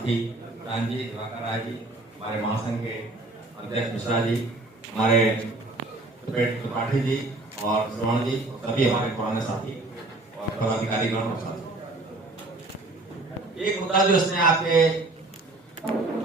साथी प्राण जी, दिवाकर राय जी, हमारे महासंघ के अध्यक्ष मिश्रा जी, हमारे त्रिपाठी जी और श्रवण जी, सभी हमारे पुराने साथी और पदाधिकारीगण और साथी। एक मुद्दा जो इसमें आपके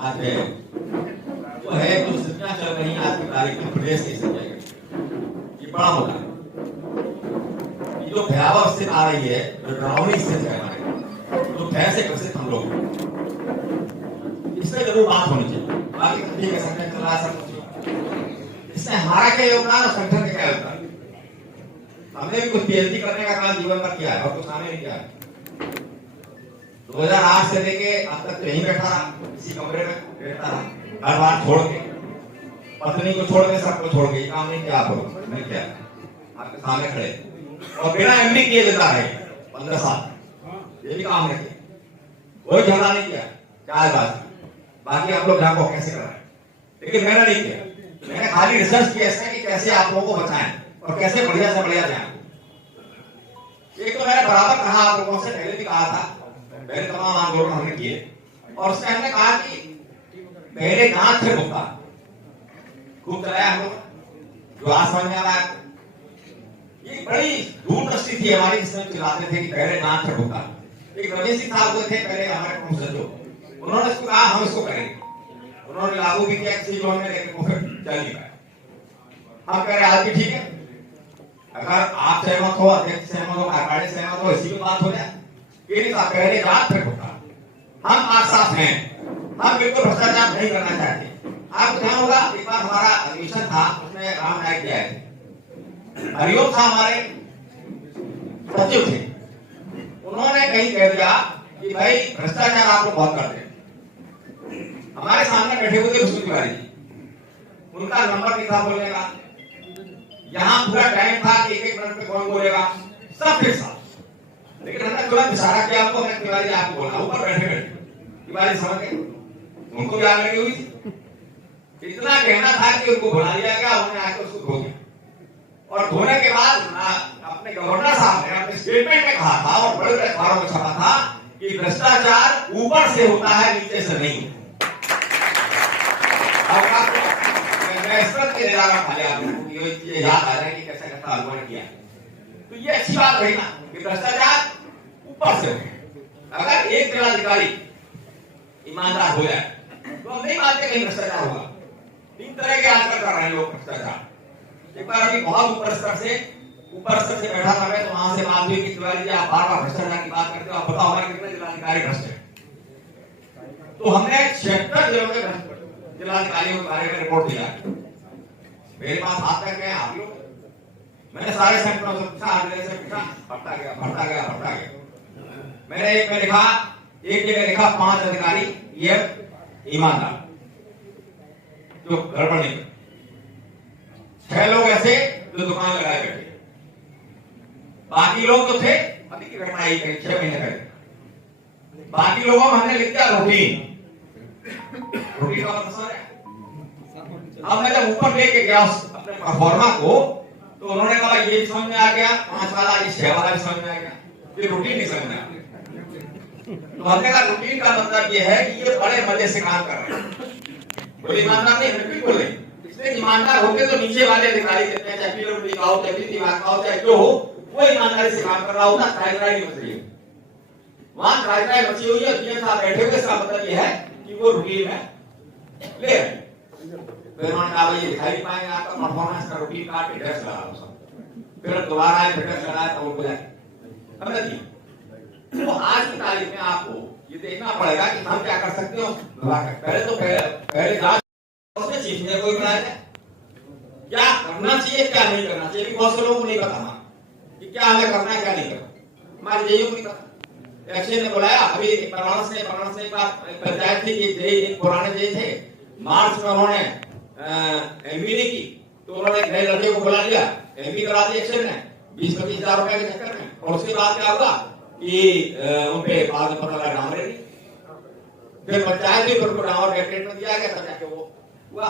आज है वो है जो स्थितियां चल रही हैं आज की तारीख में प्रदेश की स्थितियां, ये बड़ा मुद्दा है। ये जो भयावह स्थिति आ रही है, जो डरावनी स्थिति है हमारे, जो भय से ग्रसित हम लोग, इसमें जरूर बात होनी चाहिए। बाकी ठीक है, संगठन चल रहा है सब कुछ, इसमें हमारा क्या योगदान और संगठन का क्या योगदान। हमने भी कुछ पीएचडी करने का काम जीवन में किया है और कुछ काम नहीं किया है। 2008 से लेके अब तक तो यहीं बैठा रहा, इसी कमरे में बैठा रहा, हर बार छोड़ के, पत्नी को छोड़ के, सबको छोड़ के, काम नहीं किया। आप लोग नहीं किया, आपके सामने खड़े और बिना एमडी किए देता है 15 साल, ये भी काम नहीं किया, कोई झगड़ा नहीं किया, क्या बात। बाकी आप लोग जाको कैसे कर रहे हैं, लेकिन मैंने नहीं किया। मैंने खाली रिसर्च किया इसमें कि कैसे आप लोगों को बचाएं और कैसे बढ़िया से बढ़िया जाए। एक तो मैंने बराबर कहा, आप लोगों से पहले भी कहा था, पहले तमाम आंदोलन हमने किए और उसमें हमने कहा कि पहले गांठ थे भुगतान खूब चलाया हम लोग, जो आज समझ में आ रहा है। ये बड़ी दूरदृष्टि थी हमारी, जिसमें चिल्लाते थे कि पहले गांठ थे भुगतान। एक रमेश सिंह साहब थे पहले हमारे प्रमुख सचिव, उन्होंने इसको कहा हम इसको करेंगे, उन्होंने लागू भी किया किसी जो हमने, लेकिन वो फिर चल नहीं पाया। हम कह रहे आज भी ठीक है, अगर आप सहमत हो, अध्यक्ष सहमत हो, कार्यकारिणी सहमत हो, इसी में बात हो जाए। ये नहीं पहले गांठ थे भुगतान। हम आज साथ हैं, हम बिल्कुल भ्रष्टाचार नहीं करना चाहते। आपको ध्यान होगा एक बार हमारा अधिवेशन था, उसमें राम नायक जी आए थे, हरिओम था हमारे सचिव थे, उन्होंने कहीं कह दिया कि भाई भ्रष्टाचार आप लोग बहुत करते हैं। हमारे सामने बैठे हुए थे विष्णु तिवारी जी, उनका नंबर नहीं था बोलने का, यहाँ पूरा टाइम था कि एक मिनट में कौन बोलेगा, सब एक साथ। लेकिन हमने तुरंत इशारा किया आपको, मैं तिवारी जी आपको बोला, ऊपर बैठे बैठे तिवारी समझ गए, उनको भी आग लगी हुई थी। इतना कहना था कि उनको बुला लिया गया, उन्होंने आकर उसको धो दिया और धोने के बाद अपने गवर्नर साहब ने अपने स्टेटमेंट में कहा था और बड़े बड़े अखबारों में छपा था कि भ्रष्टाचार ऊपर से होता है, नीचे से नहीं। ये याद आ रहा है कि कैसे कैसा आंदोलन किया, तो ये अच्छी बात रही ना कि भ्रष्टाचार ऊपर से हो। अगर एक जिलाधिकारी ईमानदार हो जाए तो हम नहीं मानते कहीं भ्रष्टाचार होगा। 3 तरह के आजकल कर रहे हैं लोग भ्रष्टाचार। एक बार अभी बहुत ऊपर स्तर से बैठा था मैं, तो वहां से बात हुई कि तिवारी जी आप बार-बार भ्रष्टाचार की बात करते हो, आप बताओ हमारे कितने जिलाधिकारी भ्रष्ट हैं। तो हमने 76 जिलों के जिलाधिकारियों के बारे में रिपोर्ट दिया। मेरे पास आकर गए आप लोग, मैंने सारे सेक्टरों से पूछा, आगे से पूछा, बढ़ता गया। मैंने एक में लिखा, एक जगह लिखा 5 अधिकारी ये ईमानदार जो गड़बड़ नहीं करते, 6 लोग ऐसे जो दुकान लगाए बैठे, बाकी लोग जो थे अभी की घटना आई 6 महीने पहले, बाकी लोगों में हमने लिख दिया रूटीन का मतलब है। अब मैं जब ऊपर लेके गया अपने परफॉर्मा को, तो उन्होंने कहा ये समझ में आ गया, 5 वाला, ये 6 वाला भी समझ में आ गया, ये रूटीन नहीं समझ में आ गया। तो हमने कहा रूटीन का मतलब ये है कि ये बड़े मजे से काम कर रहे हैं, बोले ईमानदार नहीं, बिल्कुल बोले। इसलिए ईमानदार होते तो नीचे वाले अधिकारी कहते हैं, चाहे पीडब्ल्यूडी का हो, चाहे दिमाग का हो, चाहे जो हो, वो ईमानदारी से काम कर रहा होता, ट्राई नहीं बच रही है। वहां ट्राई बची हुई है, पीएम साहब बैठे हुए, इसका मतलब ये है कि वो रूटीन में ले रहे। फिर उन्होंने कहा ये दिखाई नहीं पाएंगे आपका परफॉर्मेंस का रूटीन काट के ड्रेस लगा लो सब, फिर दोबारा आए ड्रेस लगाया तो उनको जाए समझ नहीं। तो आज की तारीख में आपको ये देखना पड़ेगा कि हम क्या कर सकते हो। पहले जांच चीफ ने कोई बनाया है, क्या करना चाहिए क्या नहीं करना चाहिए, बहुत से लोगों को नहीं पता कि क्या हमें करना है क्या नहीं करना। हमारे जेईओ को नहीं पता। एक्शन ने बुलाया, अभी परमाणु से पंचायत थी कि पुराने जेई थे, मार्च में उन्होंने एमबी नहीं की, तो उन्होंने नए लड़के को बुला लिया, एमबी करा दी एक्शन ने 20-25 हजार रुपए के चक्कर में। और उसके बाद क्या हुआ कि उनपे बाद में पता लगा डामरे नहीं, फिर पंचायत भी उनको डामर का ट्रीटमेंट दिया गया, तब जाके वो हुआ।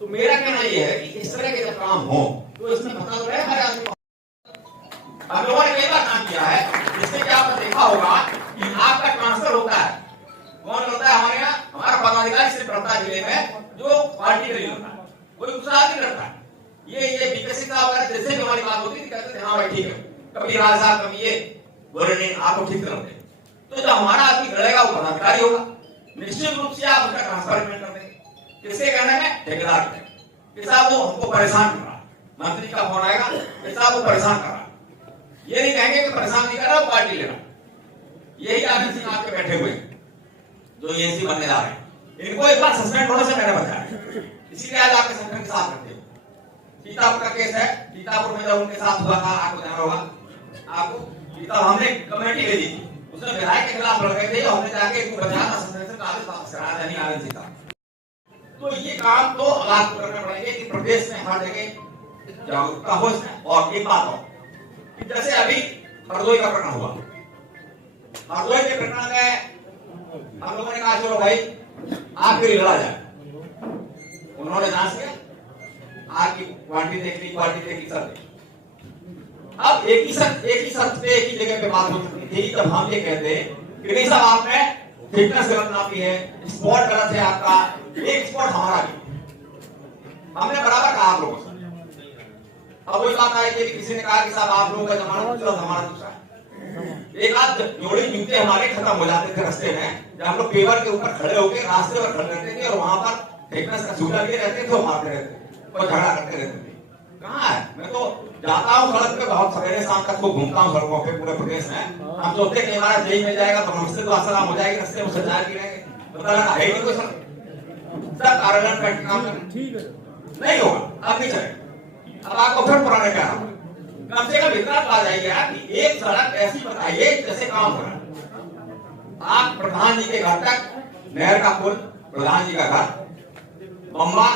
तो मेरा कहना यह है कि इस तरह के जब काम हो तो इसमें पता तो रहे हर आदमी। हम लोगों ने कई बार काम किया है, जिससे कि आपने देखा होगा कि आपका ट्रांसफर होता है, कौन होता है हमारे यहाँ? हमारा पदाधिकारी सिर्फ लड़ता जिले में जो पार्टी के लिए लड़ता है, कोई दूसरा आदमी लड़ता है। ये विकसित साहब जैसे भी हमारी बात होती थी कहते थे हाँ भाई ठीक है, कभी राज साहब कभी ये बोले नहीं आपको ठीक करते। तो जो हमारा आदमी लड़ेगा वो पदाधिकारी होगा, निश्चित रूप से आप उसका ट्रांसफर कर देंगे। किसके कहने में? ठेकेदार के कि साहब वो हमको परेशान कर रहा है, मंत्री का फोन आएगा कि साहब वो परेशान कर रहा है। ये नहीं कहेंगे कि परेशान नहीं कर रहा, वो पार्टी ले रहा। यही आनंद सिंह आपके बैठे हुए जो एएनसी बनने जा रहे हैं, इनको एक बार सस्पेंड होने से मैंने बचाया, इसीलिए आज आपके संगठन के साथ रखते हो। सीतापुर का केस है, सीतापुर में जब उनके साथ हुआ था, आपको ध्यान होगा, आपको सीतापुर हमने कमेटी भेजी थी, उसमें विधायक के खिलाफ लड़ गए थे, हमने जाके इनको बचाया था, सस्पेंशन कागज वापस कराया था, नहीं आनंद सिंह का। तो ये काम तो लागू करना पड़ेगा कि प्रदेश में हर जगह जागरूकता हो इसमें। और एक बात हो कि जैसे अभी हरदोई का प्रकरण हुआ, हरदोई के प्रकरण में हम लोगों ने कहा चलो भाई आपके लिए लड़ा जाए, उन्होंने जांच किया, आपकी क्वांटिटी देख ली, क्वालिटी देख ली, सब देख। अब एक ही शर्त पे एक ही जगह पे बात हो सकती थी, तब हम ये कहते कि नहीं साहब आपने फिटनेस गलत नापी है, स्पॉट गलत है आपका, एक स्पॉट हमारा भी, हमने बराबर कहा आप लोगों से। अब वही बात आई कि किसी ने कहा कि साहब आप लोगों का जमाना दूसरा, हमारा दूसरा है। एक आध जोड़ी जूते हमारे खत्म हो जाते थे रास्ते में, जब हम लोग पेवर के ऊपर खड़े होकर रास्ते पर खड़े रहते थे और वहां पर फिटनेस का झूला लिए रहते थे, मारते रहते और झगड़ा करते रहते थे। कहाँ है? मैं तो जाता हूँ सड़क पे, बहुत सवेरे शाम तक तो घूमता हूँ सड़कों पे पूरे प्रदेश में। हम सोचते कि हमारा जेल में जाएगा तो हमसे तो आसाराम हो जाएगी, रास्ते में सजा के रहेंगे, पता लगा है नहीं कोई सब कार्यालय बैठ काम नहीं होगा, अब नहीं चलेगा। अब आपको फिर पुराने कह रहा हूँ, कम से कम इतना पा जाइए कि एक सड़क ऐसी बताइए जैसे काम हो रहा है। आप प्रधान जी के घर तक नहर का पुल, प्रधान जी का घर, बम्बा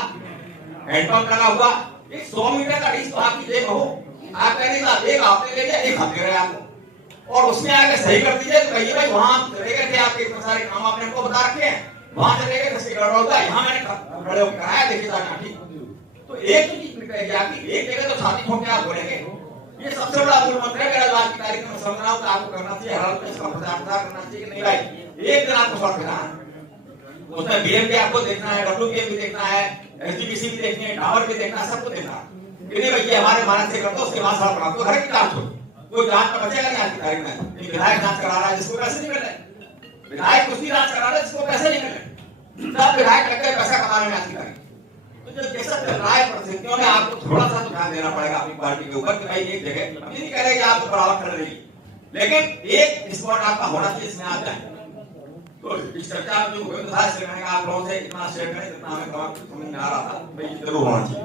हैंडपंप लगा हुआ, एक 100 मीटर का डिस्क आपकी जेब हो, आप कह रहे एक हफ्ते ले जाए, एक हफ्ते रहे आपको, और उसमें आके सही कर दीजिए तो कहिए भाई वहां चले गए थे आपके इतने सारे काम आपने हमको बता रखे हैं, वहां चले गए तो गड़बड़ होता है, यहाँ मैंने खड़े होकर कराया, देखिए साहब ठीक। तो एक चीज आपकी एक जगह तो छाती ठोक के आप बोलेंगे, ये सबसे बड़ा मूल मंत्र है मेरा आज की तारीख में समझना हो तो आपको करना चाहिए, हर पे इसका प्रचार करना चाहिए कि नहीं भाई एक दिन आपको शॉर्ट देना, उसमें बीएम भी आपको देखना है, डब्ल्यूपीएम भी देखना है, एसजीपीसी भी देखनी है, टावर भी देखना है, सबको देखना है। नहीं भैया हमारे मानक से करते उसके बाद सड़क बनाते हर एक काम छोड़, कोई जांच का बचेगा नहीं आज की तारीख में। विधायक जांच करा रहा है जिसको पैसे नहीं मिल रहे, विधायक कुछ जांच करा रहा है जिसको पैसे नहीं मिल रहे, सब विधायक लगकर पैसा कमाने में आज की तारीख। तो जब जैसा चल रहा है परिस्थितियों में आपको थोड़ा सा तो ध्यान देना पड़ेगा अपनी पार्टी के ऊपर कि भाई एक जगह हम नहीं कह रहे कि आपको बराबर कर रही, लेकिन एक स्पॉट आपका होना चाहिए इसमें आप जाए। तो इस चर्चा में जो गोविंद था इसलिए मैंने कहा आप लोगों से इतना शेयर करें जितना हमें समझ में आ रहा था भाई जरूर होना चाहिए।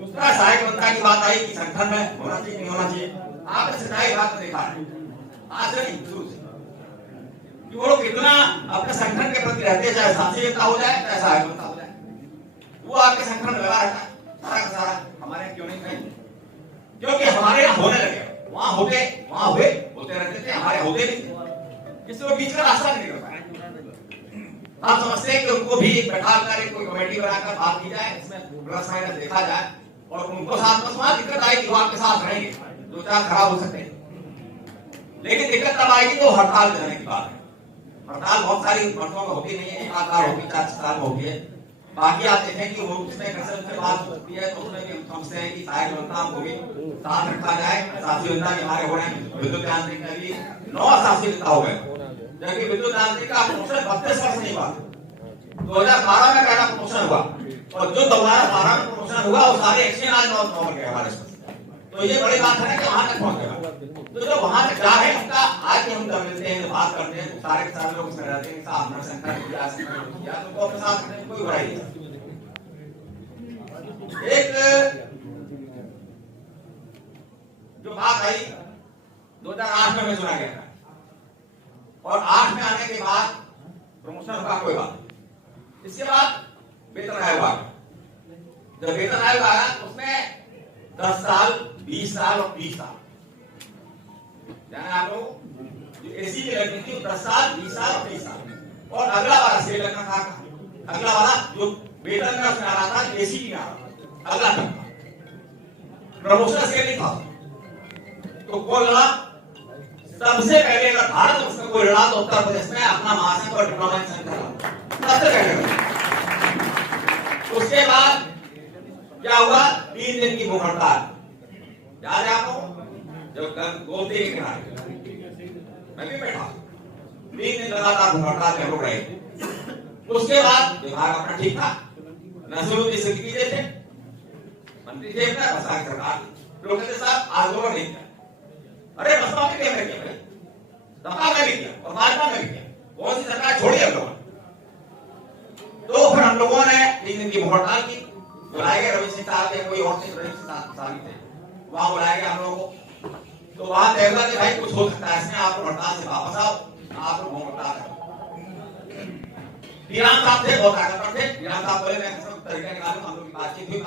दूसरा सहायक मंत्रा की बात आई कि संगठन में होना चाहिए नहीं होना चाहिए, आपने सच्चाई बात तो देखा है आज से नहीं शुरू से कि वो लोग कितना अपने संगठन के प्रति रहते हैं, चाहे साथी नेता हो जाए चाहे सहायक मंत्रा हो जाए, वो आपके संगठन में लगा रहता है सारा का सारा। हमारे क्यों नहीं कहें, क्योंकि हमारे यहाँ होने लगे, वहां होते वहां हुए होते रहते थे, हमारे होते नहीं, किसी बीच का रास्ता नहीं निकलता है। आप समझते हैं कि उनको भी बैठा कर कोई कमेटी बनाकर बात की जाए, इसमें प्लस माइनस देखा जाए और उनको साथ में वहां दिक्कत आएगी तो आपके साथ रहेंगे, दो चार खराब हो सकते हैं, लेकिन दिक्कत तब आएगी तो हड़ताल करने की बात है। हड़ताल बहुत सारी मर्दों में होती नहीं है, एक आधार होगी 4 साल में होती है, बाकी आप देखें कि वो उसमें कसरत बात होती है तो उसमें भी हम समझते हैं कि सहायक जनता को भी साथ रखा जाए। साथी जनता हमारे हो रहे हैं विद्युत यांत्रिक में भी 9 साथी जनता हो गए, जबकि विद्युत यांत्रिक का प्रमोशन 32 वर्ष नहीं हुआ, 2012 में पहला प्रमोशन हुआ और जो 2012 में प्रमोशन हुआ वो सारे एक्शन आज नॉन गए हमारे पास। तो ये बड़ी बात है कि वहां तक पहुंच गया, तो जो वहां तक जा रहे हैं उनका आज हम जब मिलते हैं बात करते हैं तो सारे के सारे लोग इसमें रहते हैं साहब अपना संगठन किया तो अपने साथ करने में कोई बुराई नहीं। एक जो बात आई 2008 में चुना गया था और 8 में आने के बाद प्रमोशन हुआ कोई बात, इसके बाद वेतन आयोग आ गया। जब वेतन आयोग आया तो उसमें 10 साल 20 साल और 30 साल यानी आप लोग जो एसी की लगनी थी 10 साल 20 साल और 30 साल और अगला वाला से लगना था, अगला वाला जो वेतन में उसमें आ रहा था एसी की आ रहा था, अगला था प्रमोशन से नहीं था। तो कौन लड़ा? सबसे पहले अगर भारत उसमें कोई लड़ा तो उत्तर प्रदेश में अपना महासंघ और डिप्लोमा संघ सबसे पहले। उसके बाद क्या हुआ, 3 दिन की भूख हड़ताल, याद है आपको, जब गोमती के किनारे मैं भी बैठा, 3 दिन लगातार भूख हड़ताल में रुक रहे थे। उसके बाद विभाग अपना ठीक था, नसीरुद्दीन सिद्दीकी जी थे मंत्री थे, बसपा की सरकार, लोग कहते साहब आंदोलन नहीं किया। अरे बसपा में क्या किया भाई, सपा में भी किया और भाजपा में भी किया, कौन सी सरकार छोड़ी हम लोगों ने। तो फिर हम लोगों ने 3 दिन की भूख हड़ताल की, बुलाए गए रवि सिंह साहब थे, कोई और थे, रवि सिंह साहब थे, वहां बुलाए गए हम लोगों को। तो वहां तय हुआ कि भाई कुछ हो सकता है इसमें, आप हड़ताल से वापस आओ, आप लोग भूख हड़ताल करो। ईरान साहब थे, बहुत ताकतवर थे, ईरान साहब बोले मैं सब तरीका निकालूंगा, हम लोग की बातचीत हुई,